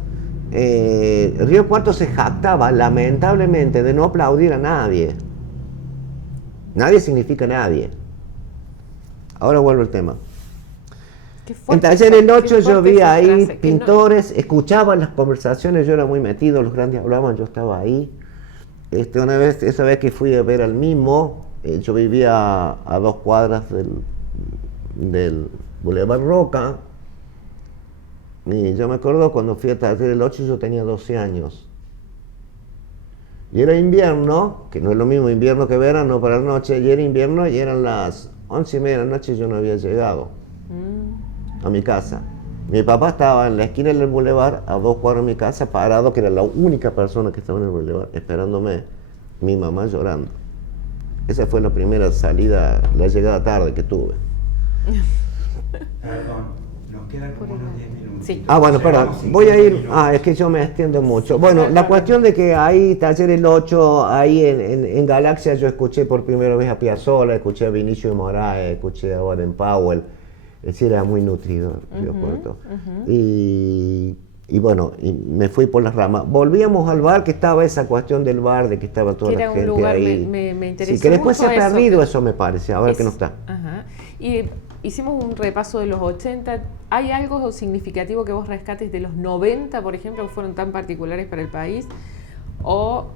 el Río Cuarto se jactaba, lamentablemente, de no aplaudir a nadie. Nadie significa nadie. Ahora vuelvo al tema. En Taller el 8 yo vi ahí pintores, escuchaba las conversaciones, yo era muy metido, los grandes hablaban, yo estaba ahí. Una vez, esa vez que fui a ver al Mimo, yo vivía a 2 cuadras del Boulevard Roca, y yo me acuerdo cuando fui a Taller el 8 yo tenía 12 años. Y era invierno, que no es lo mismo invierno que verano para la noche, y era invierno y eran las 11:30 de la noche y yo no había llegado a mi casa. Mi papá estaba en la esquina del boulevard, a 2 cuadras de mi casa, parado, que era la única persona que estaba en el boulevard, esperándome, mi mamá llorando. Esa fue la primera salida, la llegada tarde que tuve. Perdón, nos quedan como unos 10 minutos. Sí. Bueno, perdón, voy a ir, es que yo me extiendo mucho. Bueno, la cuestión de que ahí, Taller el 8, ahí en Galaxia yo escuché por primera vez a Piazzolla, escuché a Vinicio de Moraes, escuché a Baden Powell, es decir, era muy nutrido Río Cuarto. Y bueno, y me fui por las ramas. Volvíamos al bar, que estaba esa cuestión del bar, de que estaba toda la gente lugar, ahí. me interesó sí, que después se ha perdido eso me parece, ahora que no está. Y hicimos un repaso de los 80. ¿Hay algo significativo que vos rescates de los 90, por ejemplo, que fueron tan particulares para el país? O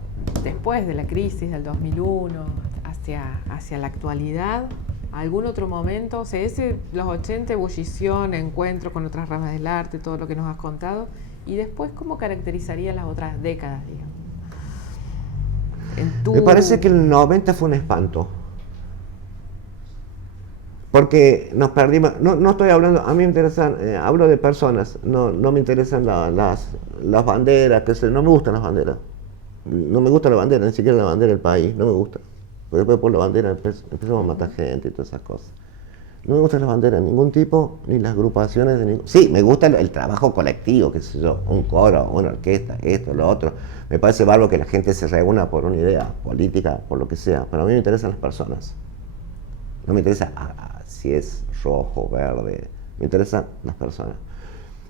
después de la crisis del 2001, hacia la actualidad, ¿algún otro momento? O sea, los 80, ebullición, encuentro con otras ramas del arte, todo lo que nos has contado. Y después, ¿cómo caracterizaría las otras décadas, digamos? Me parece que el 90 fue un espanto. Porque nos perdimos, no estoy hablando, a mí me interesan, hablo de personas, no me interesan las banderas, no me gustan las banderas. No me gusta la bandera, ni siquiera la bandera del país, no me gusta. Porque después por la bandera empezamos a matar gente y todas esas cosas. No me gustan las banderas de ningún tipo, ni las agrupaciones de ningún... Sí, me gusta el trabajo colectivo, qué sé yo, un coro, una orquesta, esto, lo otro. Me parece bárbaro que la gente se reúna por una idea política, por lo que sea, pero a mí me interesan las personas. No me interesa si es rojo, verde, me interesan las personas.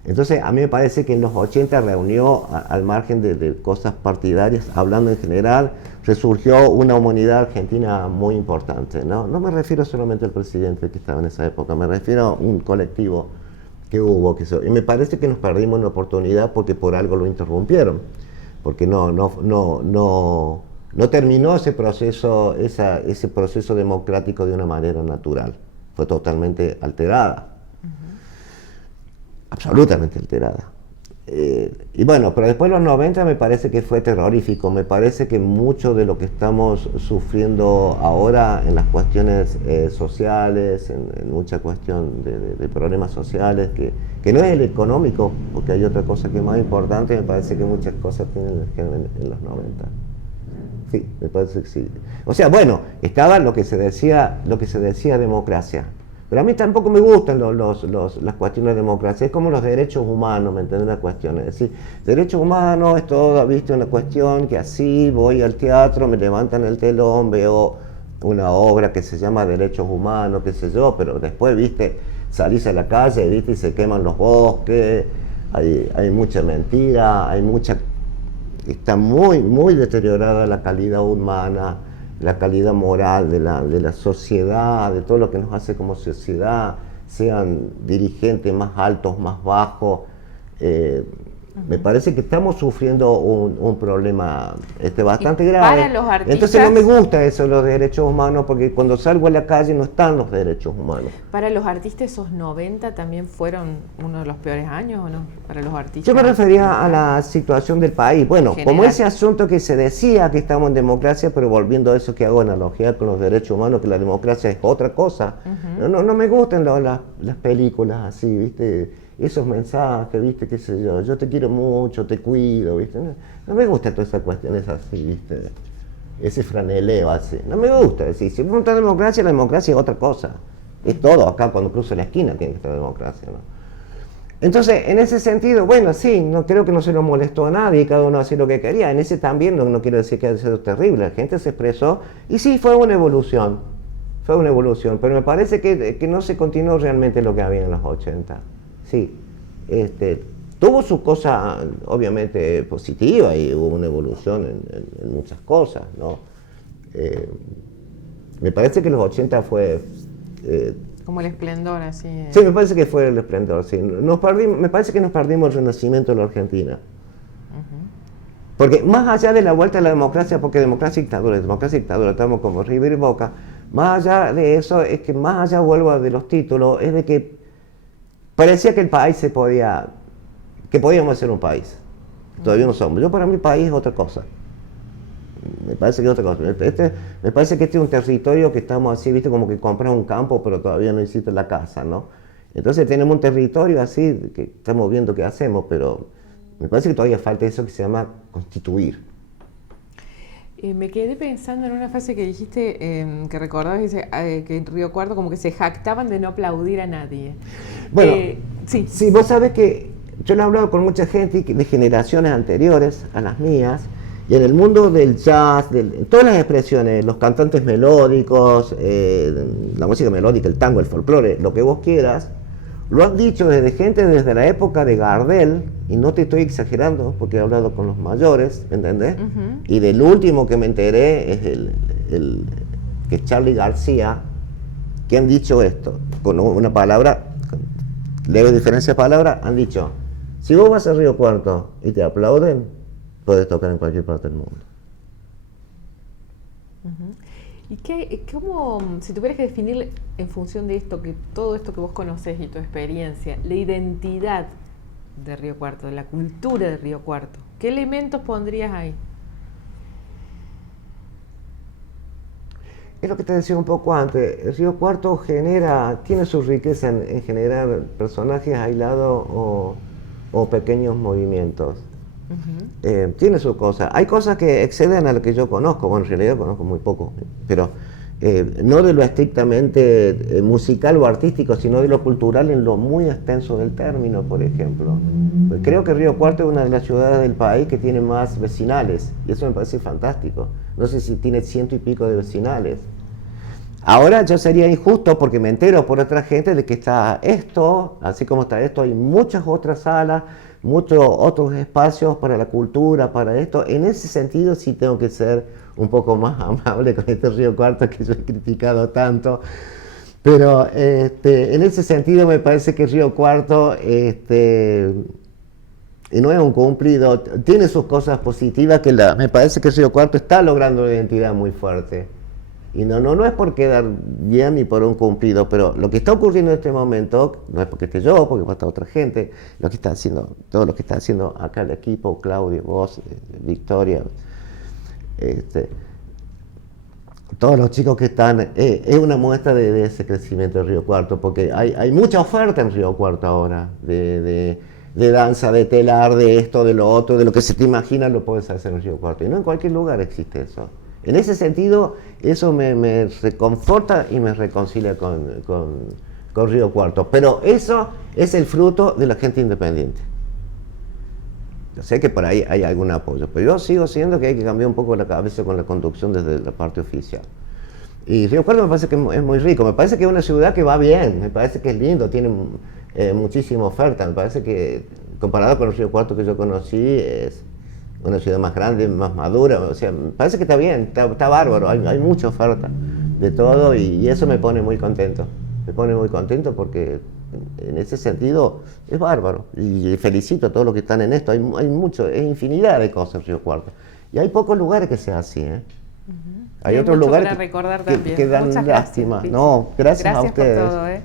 Entonces, a mí me parece que en los 80 reunió, al margen de cosas partidarias, hablando en general, resurgió una humanidad argentina muy importante, ¿no? No me refiero solamente al presidente que estaba en esa época, me refiero a un colectivo que hubo. Y me parece que nos perdimos una oportunidad porque por algo lo interrumpieron, porque no terminó ese proceso democrático de una manera natural, fue totalmente alterada. Absolutamente alterada. Y bueno, pero después de los 90 me parece que fue terrorífico. Me parece que mucho de lo que estamos sufriendo ahora en las cuestiones sociales, en mucha cuestión de problemas sociales, que no es el económico, porque hay otra cosa que es más importante, me parece que muchas cosas tienen en los 90. Sí, me parece que sí. O sea, bueno, estaba lo que se decía democracia. Pero a mí tampoco me gustan las cuestiones de democracia, es como los derechos humanos, ¿me entiendes? La cuestión es decir, derechos humanos es todo, viste, una cuestión que así voy al teatro, me levantan el telón, veo una obra que se llama Derechos Humanos, qué sé yo, pero después, viste, salís a la calle, viste, y se queman los bosques, hay mucha mentira, está muy, muy deteriorada la calidad humana, la calidad moral de la sociedad, de todo lo que nos hace como sociedad, sean dirigentes más altos, más bajos. Me parece que estamos sufriendo un problema bastante grave. Para los artistas, entonces no me gusta eso, los derechos humanos, porque cuando salgo a la calle no están los derechos humanos. ¿Para los artistas esos 90 también fueron uno de los peores años o no? Para los artistas. Yo me refería a la situación del país. Bueno, general, como ese asunto que se decía que estamos en democracia, pero volviendo a eso que hago analogía con los derechos humanos, que la democracia es otra cosa. No me gustan las películas así, ¿viste? Esos mensajes, ¿viste? Qué sé yo te quiero mucho, te cuido, ¿viste? No me gustan todas esas cuestiones así, ¿viste? ese franeleo así. No me gusta decir, si uno está en democracia, la democracia es otra cosa. Es todo, acá cuando cruzo la esquina tiene que estar democracia, ¿no? Entonces, en ese sentido, bueno, sí, no creo que no se lo molestó a nadie, cada uno hacía lo que quería. En ese también no quiero decir que haya sido terrible, la gente se expresó y sí, fue una evolución, pero me parece que no se continuó realmente lo que había en los 80. Sí, tuvo su cosa obviamente positiva y hubo una evolución en muchas cosas, ¿no? Me parece que los 80 fue... como el esplendor, así. Sí, me parece que fue el esplendor, sí. Me parece que nos perdimos el renacimiento de la Argentina. Porque más allá de la vuelta a la democracia, porque democracia y dictadura, estamos como River y Boca, más allá de eso, es que más allá, vuelvo de los títulos, es de que parecía que el país que podíamos ser un país. Todavía no somos. Yo para mí país es otra cosa. Me parece que es otra cosa. Me parece que este es un territorio que estamos así, viste, como que compras un campo, pero todavía no hiciste la casa, ¿no? Entonces tenemos un territorio así, que estamos viendo qué hacemos, pero me parece que todavía falta eso que se llama constituir. Me quedé pensando en una frase que dijiste, que recordabas, que en Río Cuarto como que se jactaban de no aplaudir a nadie. Bueno, sí, vos sabés que yo lo he hablado con mucha gente de generaciones anteriores a las mías, y en el mundo del jazz, todas las expresiones, los cantantes melódicos, la música melódica, el tango, el folclore, lo que vos quieras, lo han dicho desde la época de Gardel, y no te estoy exagerando porque he hablado con los mayores, ¿entendés? Y del último que me enteré es que es Charly García, que han dicho esto, con una palabra, leve diferencia de palabra, han dicho, si vos vas a Río Cuarto y te aplauden, puedes tocar en cualquier parte del mundo. ¿Y cómo, si tuvieras que definir en función de esto, todo esto que vos conocés y tu experiencia, la identidad de Río Cuarto, de la cultura de Río Cuarto, qué elementos pondrías ahí? Es lo que te decía un poco antes, el Río Cuarto tiene su riqueza en generar personajes aislados o pequeños movimientos. Tiene su cosa. Hay cosas que exceden a lo que yo conozco. Bueno, en realidad conozco muy poco, pero no de lo estrictamente musical o artístico, sino de lo cultural en lo muy extenso del término, por ejemplo. Creo que Río Cuarto es una de las ciudades del país que tiene más vecinales, y eso me parece fantástico. No sé si tiene 100 y pico de vecinales. Ahora yo sería injusto porque me entero por otra gente de que está esto, así como está esto, hay muchas otras salas, muchos otros espacios para la cultura, para esto. En ese sentido sí tengo que ser un poco más amable con este Río Cuarto que yo he criticado tanto. Pero en ese sentido me parece que Río Cuarto y no es un cumplido, tiene sus cosas positivas, me parece que Río Cuarto está logrando una identidad muy fuerte. Y no es por quedar bien ni por un cumplido, pero lo que está ocurriendo en este momento, no es porque esté yo, porque va a estar otra gente, todo lo que está haciendo acá el equipo, Claudio, vos, Victoria, todos los chicos que están, es una muestra de ese crecimiento de Río Cuarto, porque hay mucha oferta en Río Cuarto ahora, de danza, de telar, de esto, de lo otro, de lo que se te imagina lo puedes hacer en Río Cuarto, y no en cualquier lugar existe eso. En ese sentido, eso me reconforta y me reconcilia con Río Cuarto. Pero eso es el fruto de la gente independiente. Yo sé que por ahí hay algún apoyo, pero yo sigo siendo que hay que cambiar un poco la cabeza con la conducción desde la parte oficial. Y Río Cuarto me parece que es muy rico, me parece que es una ciudad que va bien, me parece que es lindo, tiene muchísima oferta, me parece que comparado con el Río Cuarto que yo conocí es una ciudad más grande, más madura, o sea, me parece que está bien, está bárbaro, hay mucha oferta de todo y eso me pone muy contento. Me pone muy contento porque en ese sentido es bárbaro y felicito a todos los que están en esto, hay infinidad de cosas en Río Cuarto y hay pocos lugares que sea así, ¿eh? Hay otros lugares que dan lástima. No, gracias a ustedes. Gracias por todo, ¿eh?